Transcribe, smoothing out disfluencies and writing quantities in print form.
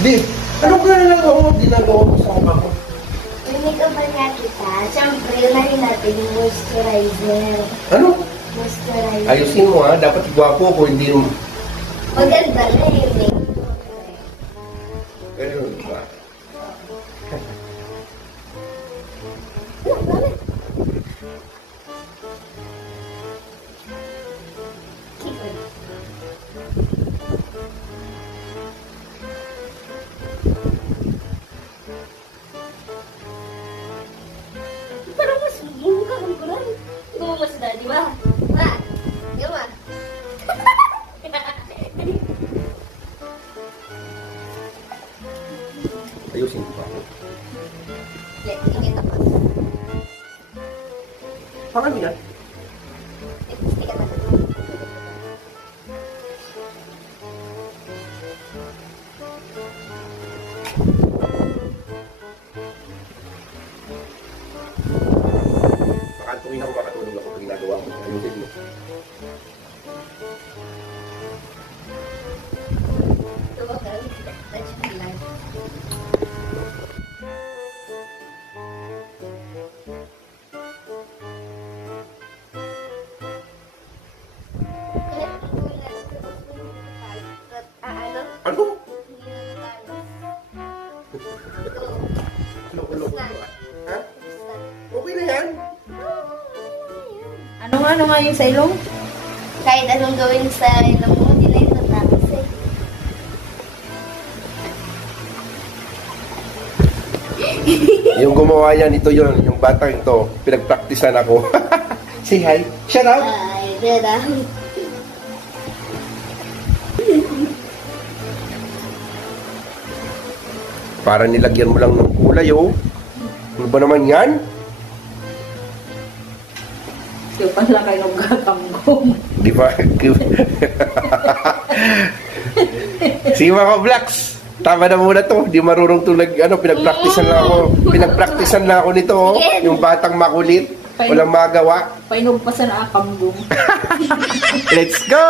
Di, ano ka na lang ako ginagawa mo sa mukha ko? Pinag-abal nga kita. Siyempre, unahin natin yung moisturizer. Ano? Moisturizer. Ayusin mo ha, dapat gwapo ko, hindi mo. Maganda na yun eh. Ganun ba? Parang mas mukha ng kuran. Ikaw mo mas di ba? Ha? Ikaw ba? Ayusin ko pa ako. Tingin ako. Paano yan? Tingin ako. Pakantukin ako, makatulong ako pag ginagawa ko. Ayusin mo. Tuwagan. Touch me lang. Ano? Ano? Loko-loko mo ah. Ha? Okay na yan? Ano nga yung sa ilong? Kahit anong gawin sa ilong mo, hindi na ito tapos eh. Yung gumawa yan, ito yun. Yung batang ito, pinagpraktisan ako. Say hi. Shut up. Ay, beda. Para nilagyan mo lang ng kulay, oh. Ano ba naman yan? Yung pala kayo nagkakamgong. Di ba? Sige mga blacks, tama na muna to. Di marunong tulag, pinagpraktisan lang ako. Pinagpraktisan lang ako nito, oh. Yung batang makulit. Walang magawa. Painog pa sa nakakamgong. Let's go!